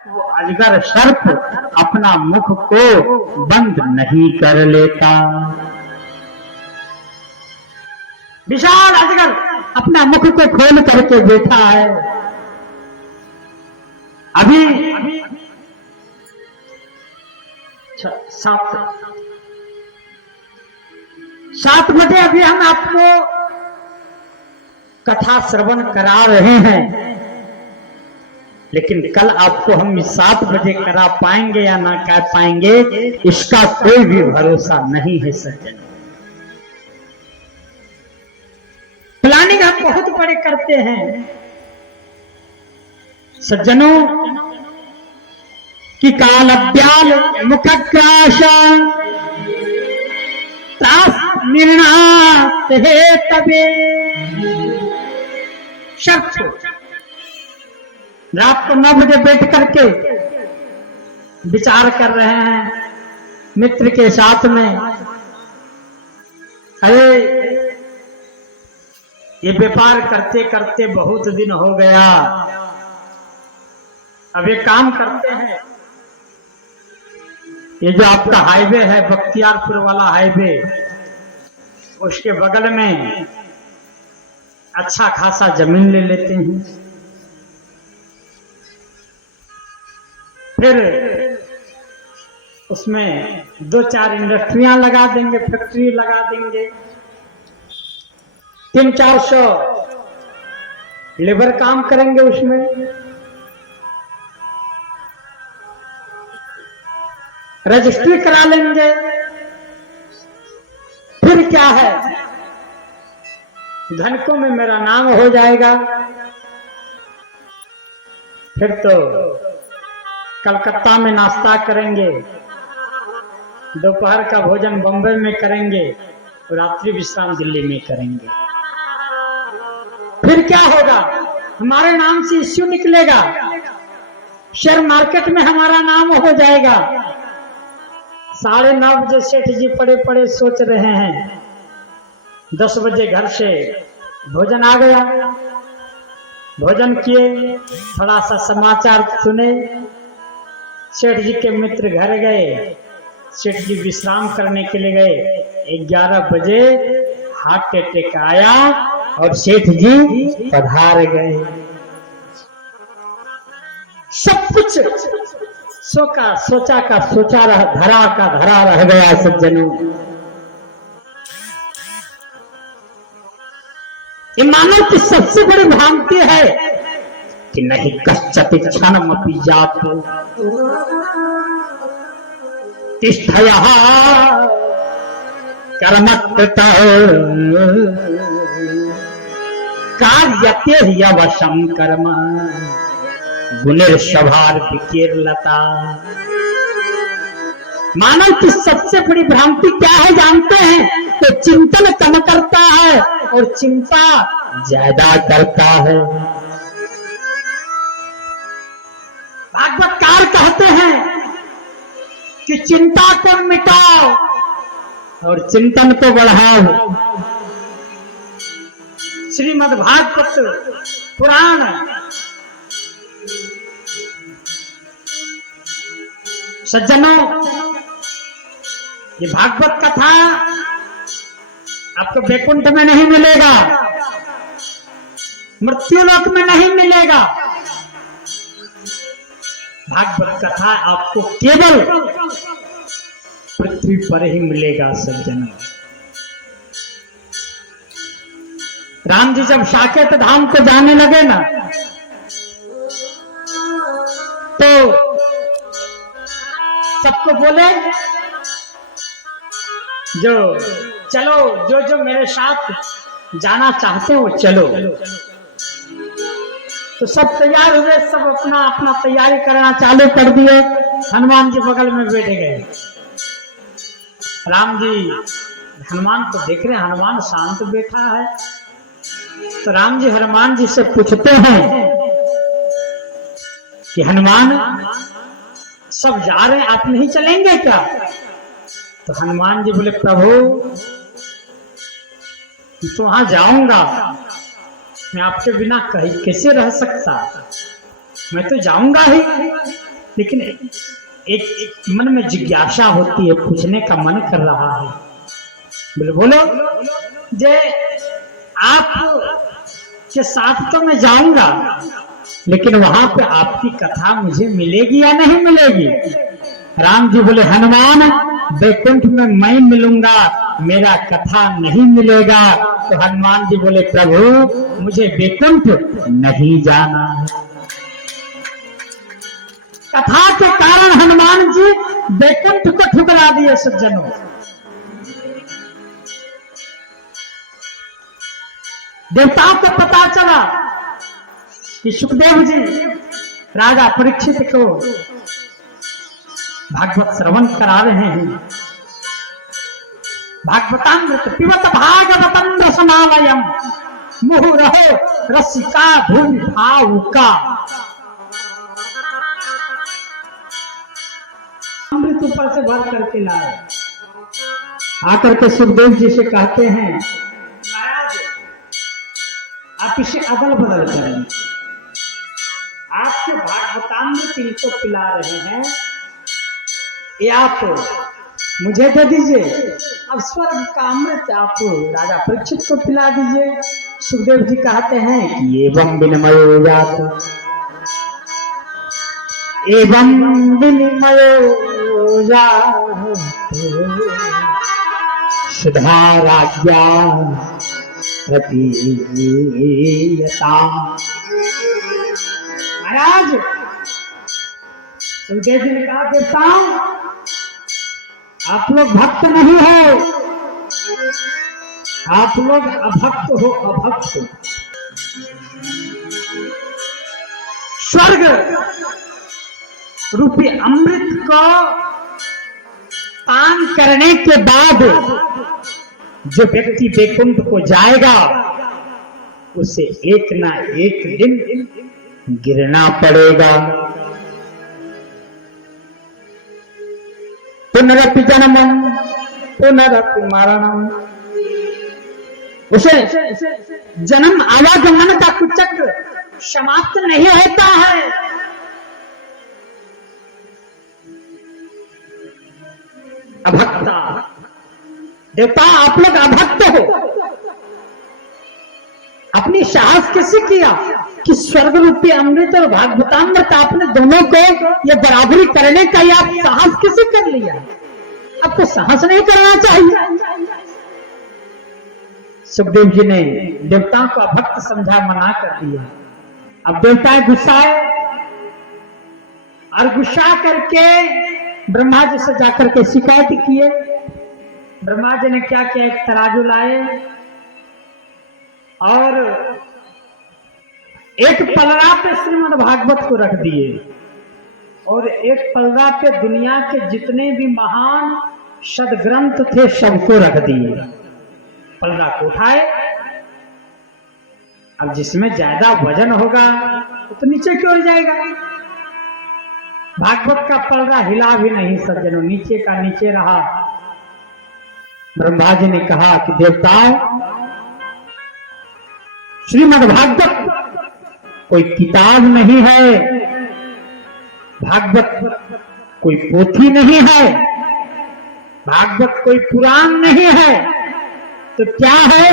वो अजगर सर्प अपना मुख को बंद नहीं कर लेता। विशाल अजगर अपना मुख को खोल करके बैठा है। अभी 7 बजे अभी हम आपको कथा श्रवण करा रहे हैं, लेकिन कल आपको हम 7 बजे करा पाएंगे या ना कर पाएंगे इसका कोई भी भरोसा नहीं है सज्जन। प्लानिंग हम बहुत बड़े करते हैं सज्जनों कि काल अब्याल मुखग्रास निर्णात है तबे। रात को 9 बजे बैठ करके विचार कर रहे हैं मित्र के साथ में, अरे ये व्यापार करते करते बहुत दिन हो गया, अब ये काम करते हैं, ये जो आपका हाईवे है बख्तियारपुर वाला हाईवे, उसके बगल में अच्छा खासा जमीन ले लेते हैं, फिर उसमें 2-4 इंडस्ट्रियां लगा देंगे, फैक्ट्री लगा देंगे, 300-400 लेबर काम करेंगे उसमें, रजिस्ट्री करा लेंगे। फिर क्या है, धनकों में मेरा नाम हो जाएगा। फिर तो कलकत्ता में नाश्ता करेंगे, दोपहर का भोजन बंबई में करेंगे, रात्रि विश्राम दिल्ली में करेंगे। फिर क्या होगा, हमारे नाम से इश्यू निकलेगा, शेयर मार्केट में हमारा नाम हो जाएगा। 9:30 बजे सेठ जी पड़े पड़े सोच रहे हैं, 10 बजे घर से भोजन आ गया, भोजन किए, थोड़ा सा समाचार सुने, सेठ जी के मित्र घर गए, सेठ जी विश्राम करने के लिए गए, 11 बजे हार्ट अटैक आया और सेठ जी पधार गए। सब कुछ सोचा का सोचा धरा का धरा रह गया सज्जनों। ये मानव की सबसे बड़ी भ्रांति है कि नहीं कश्चित् क्षणमपि जातो तिष्ठयः कर्मकृतः कार्यते ह्यवशं कर्म गुणैर्स्वभार्भिकीर्लता। मानव की सबसे बड़ी भ्रांति क्या है जानते हैं? तो चिंतन कम करता है और चिंता ज्यादा करता है। भागवतकार कहते हैं कि चिंता को मिटाओ और चिंतन को बढ़ाओ। श्रीमद्भागवत पुराण सज्जनों, ये भागवत कथा आपको वैकुंठ में नहीं मिलेगा, मृत्युलोक में नहीं मिलेगा। भागवत कथा आपको केवल पृथ्वी पर ही मिलेगा सज्जनों। राम जी जब साकेत धाम को जाने लगे ना, तो सबको बोले जो चलो, जो मेरे साथ जाना चाहते हो चलो। तो सब तैयार हुए, सब अपना अपना तैयारी करना चालू कर दिए। हनुमान जी बगल में बैठ गए। राम जी हनुमान को देख रहे हैं, हनुमान शांत बैठा है। तो राम जी हनुमान जी से पूछते हैं कि हनुमान सब जा रहे हैं, आप नहीं चलेंगे क्या? तो हनुमान जी बोले प्रभु तो वहां जाऊंगा, मैं आपके बिना कहीं कैसे रह सकता, मैं तो जाऊंगा ही। लेकिन एक मन में जिज्ञासा होती है, पूछने का मन कर रहा है। बोले बोलो जे आप के साथ तो मैं जाऊंगा, लेकिन वहां पे आपकी कथा मुझे मिलेगी या नहीं मिलेगी? राम जी बोले हनुमान, वैकुंठ में मैं मिलूंगा, मेरा कथा नहीं मिलेगा। तो हनुमान जी बोले प्रभु मुझे वैकुंठ नहीं जाना। कथा के कारण हनुमान जी वैकुंठ को ठुकरा दिए। सज्जनों, देवताओं को पता चला कि सुखदेव जी राजा परीक्षित को भागवत श्रवण करा रहे हैं। भागवतामृत पिबत भागवतम रसमालयम मुहुरहो रसिका धूम भावुका। अमृत ऊपर से भर करके लाए, आकर के सुखदेव जी से कहते हैं महाराज आप इसे अदल बदल करें, आपके भागवतामृत इनको पिला रहे हैं, ये आप मुझे दे दीजिए। अब स्वर्ग का अमृत आप राजा परीक्षित को पिला दीजिए। सुखदेव जी कहते हैं कि एवं विनिमयो जात, एवं विनिमयो जात सुधा राज्ञा प्रतीयता। महाराज सुखदेव जी ने कहा देवताओं आप लोग भक्त नहीं हो, आप लोग अभक्त हो, अभक्त हो। स्वर्ग रूपी अमृत को पान करने के बाद जो व्यक्ति वैकुंठ को जाएगा उसे एक ना एक दिन गिरना पड़ेगा। पुनरपि जन्मम पुनरपि मरणम, उसे जन्म आवागमन का कुचक्र समाप्त नहीं होता है। अभक्ता, देवता आप लोग अभक्त हो। अपनी साहस कैसे किया कि स्वर्ग रूपी अमृत और भागवतामृत आपने दोनों को ये बराबरी करने का ये आप साहस कैसे कर लिया? आपको साहस नहीं करना चाहिए। सुखदेव जी ने देवताओं को अभक्त समझा, मना कर दिया। अब देवताएं गुस्साए और गुस्सा करके ब्रह्मा जी से जाकर के शिकायत किए। ब्रह्मा जी ने क्या किया, एक तराजू लाए और एक पलड़ा पे श्रीमद् भागवत को रख दिए और एक पलड़ा पे दुनिया के जितने भी महान सदग्रंथ थे सबको रख दिए। पलड़ा को उठाए, अब जिसमें ज्यादा वजन होगा वो तो नीचे की ओर जाएगा। भागवत का पलड़ा हिला भी नहीं सज्जनों, नीचे का नीचे रहा। ब्रह्मा जी ने कहा कि देवताओं श्रीमद् भागवत कोई किताब नहीं है, भागवत कोई पोथी नहीं है, भागवत कोई पुराण नहीं है, तो क्या है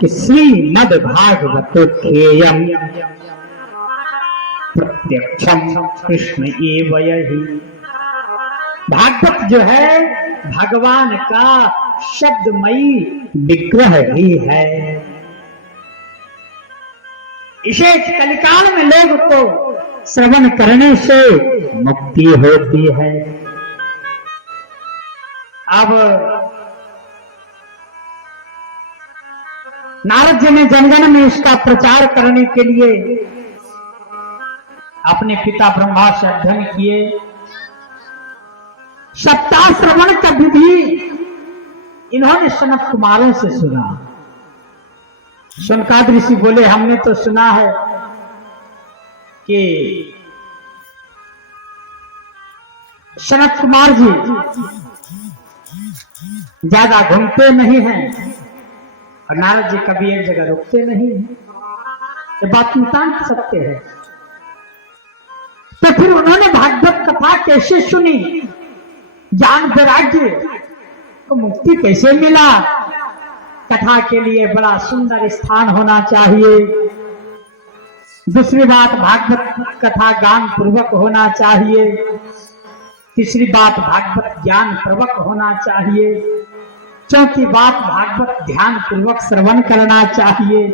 कि श्रीमद् भागवतोक्येयम् प्रत्यक्षम कृष्ण एव यहि। भागवत जो है भगवान का शब्दमयी विग्रह ही है। इसे कलिकाल में लोग को श्रवण करने से मुक्ति होती है। अब नारद जी ने जनगण में इसका प्रचार करने के लिए अपने पिता ब्रह्मा से अध्ययन किए। सप्ताह श्रवण का विधि इन्होंने सनत कुमारों से सुना। शौनकादिक ऋषि बोले हमने तो सुना है कि सनत कुमार जी ज्यादा घूमते नहीं हैं और नारद जी कभी एक जगह रुकते नहीं हैं। ये बात नितांत सत्य है। तो फिर उन्होंने भागवत कैसे सुनी, ज्ञान वैराग्य को मुक्ति कैसे मिला। कथा के लिए बड़ा सुंदर स्थान होना चाहिए। दूसरी बात, भागवत कथा गान पूर्वक होना चाहिए। तीसरी बात, भागवत ज्ञान पूर्वक होना चाहिए। चौथी बात, भागवत ध्यान पूर्वक श्रवण करना चाहिए।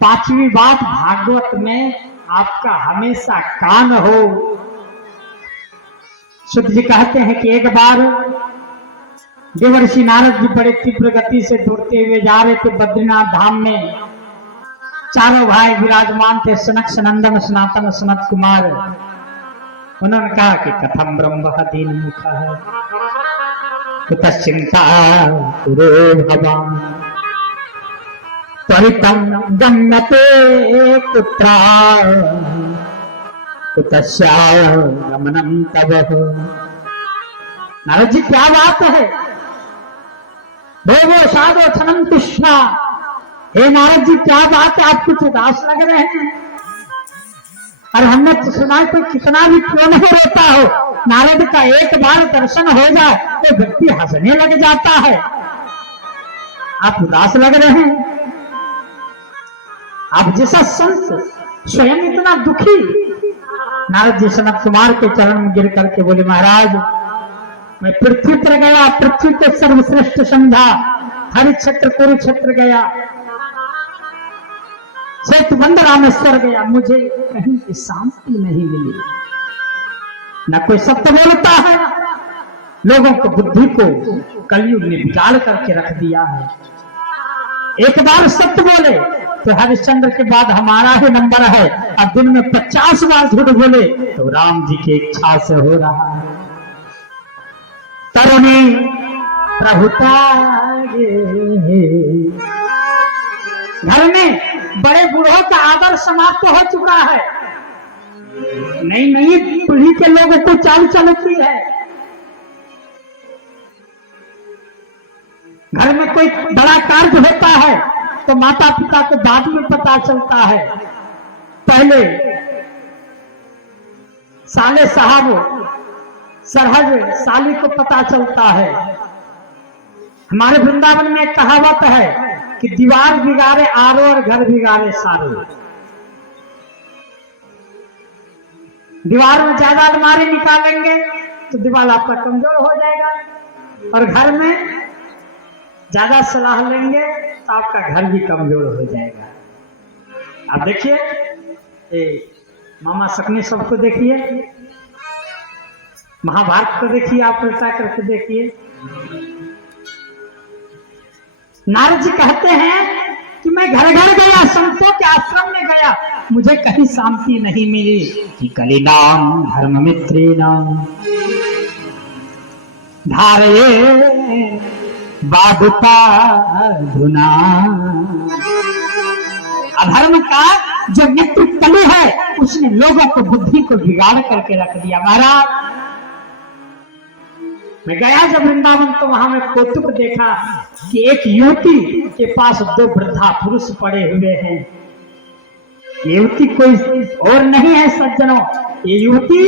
पांचवी बात, भागवत में आपका हमेशा कान हो। शुद्ध जी कहते हैं कि एक बार देवर्षि नारद जी बड़े तीव्र गति से दौड़ते हुए जा रहे थे बद्रीनाथ धाम में। चारों भाई विराजमान थे, सनक सनंदन सनातन सनत कुमार। उन्होंने कहा कि कथम ब्रह्म दीन मुख है कुत चिंता कुरो भवान त्वरितं गम्यते कुत्रा कुतस्यागमनं तव। नारद जी क्या बात है, देवो साधो छनम तुष्णा। हे नारद जी क्या बात है, आप कुछ उदास लग रहे हैं। और हमने तो सुना है, कोई कितना भी क्यों नहीं रोता हो, नारद का एक बार दर्शन हो जाए तो व्यक्ति हंसने लग जाता है। आप उदास लग रहे हैं। आप जैसा संत स्वयं इतना दुखी। नारद जी सनत कुमार के चरण में गिर करके बोले, महाराज मैं पृथ्वी पर गया, पृथ्वी को सर्वश्रेष्ठ समझा, हरिक्षेत्र कुरुक्षेत्र गया, सेतुबंध रामेश्वर गया, मुझे कहीं की शांति नहीं मिली। न कोई सत्य बोलता है, लोगों को बुद्धि को कलयुग ने बिगाड़ करके रख दिया है। एक बार सत्य बोले तो हरिश्चंद्र के बाद हमारा ही नंबर है, अब दिन में 50 बार झूठ बोले तो राम जी की इच्छा से हो रहा है। तरुणी प्रभुता घर में बड़े बूढ़ों का आदर समाप्त हो चुका है। नई नई पीढ़ी के लोगों को चाल चलती है। घर में कोई बड़ा कार्य होता है तो माता पिता को बाद में पता चलता है, पहले साले साहब सरहज साली को पता चलता है। हमारे वृंदावन में एक कहावत है कि दीवार बिगाड़े आरो और घर बिगाड़े सारो। दीवार में ज्यादा अलमारी निकालेंगे तो दीवार आपका कमजोर हो जाएगा, और घर में ज्यादा सलाह लेंगे तो आपका घर भी कमजोर हो जाएगा। आप देखिए, मामा सकनी सबको देखिए, महाभारत को देखिए, आप उल्टा करके देखिए। नारद जी कहते हैं कि मैं घर घर गया, संतों के आश्रम में गया, मुझे कहीं शांति नहीं मिली। कि कलिनाम धर्म मित्री नाम धारये बाधुता धुना। अधर्म का जो मित्र कलु है उसने लोगों को बुद्धि को बिगाड़ करके रख दिया। महाराज मैं गया जब वृंदावन तो वहां में कौतुक देखा कि एक युवती के पास 2 वृद्धा पुरुष पड़े हुए हैं। युवती कोई और नहीं है सज्जनों, ये युवती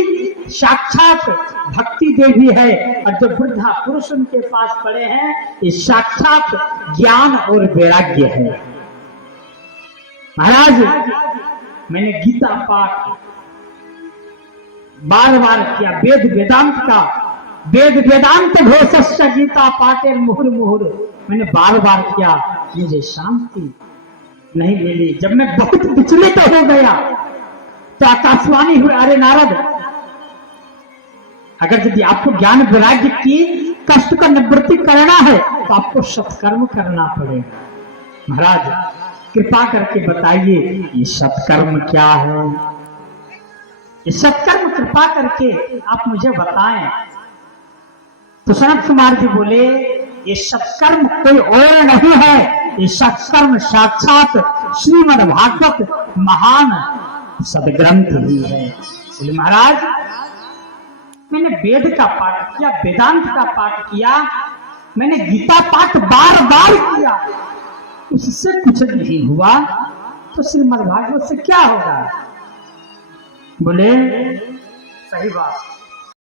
साक्षात भक्ति देवी है, और जो वृद्धा पुरुष उनके पास पड़े हैं ये साक्षात ज्ञान और वैराग्य है। महाराज मैंने गीता पाठ बार बार किया, वेद वेदांत का, वेद वेदांत घोषस्य गीता पाठे मुहुर मुहुर मैंने बार बार किया, मुझे शांति नहीं मिली। जब मैं बहुत विचलित हो गया तो आकाशवाणी हुई, अरे नारद अगर यदि आपको ज्ञान वैराग्य की कष्ट का निवृत्ति करना है तो आपको सत्कर्म करना पड़ेगा। महाराज कृपा करके बताइए ये सत्कर्म क्या है? ये सत्कर्म कृपा करके आप मुझे बताएं। तो सनत कुमार जी बोले ये सत्कर्म कोई और नहीं है, ये सत्कर्म साक्षात श्रीमद् भागवत महान सदग्रंथ ही है। बोले महाराज मैंने वेद का पाठ किया, वेदांत का पाठ किया, मैंने गीता पाठ बार बार किया, उससे कुछ नहीं हुआ तो श्रीमद् भागवत से क्या होगा? बोले सही बात,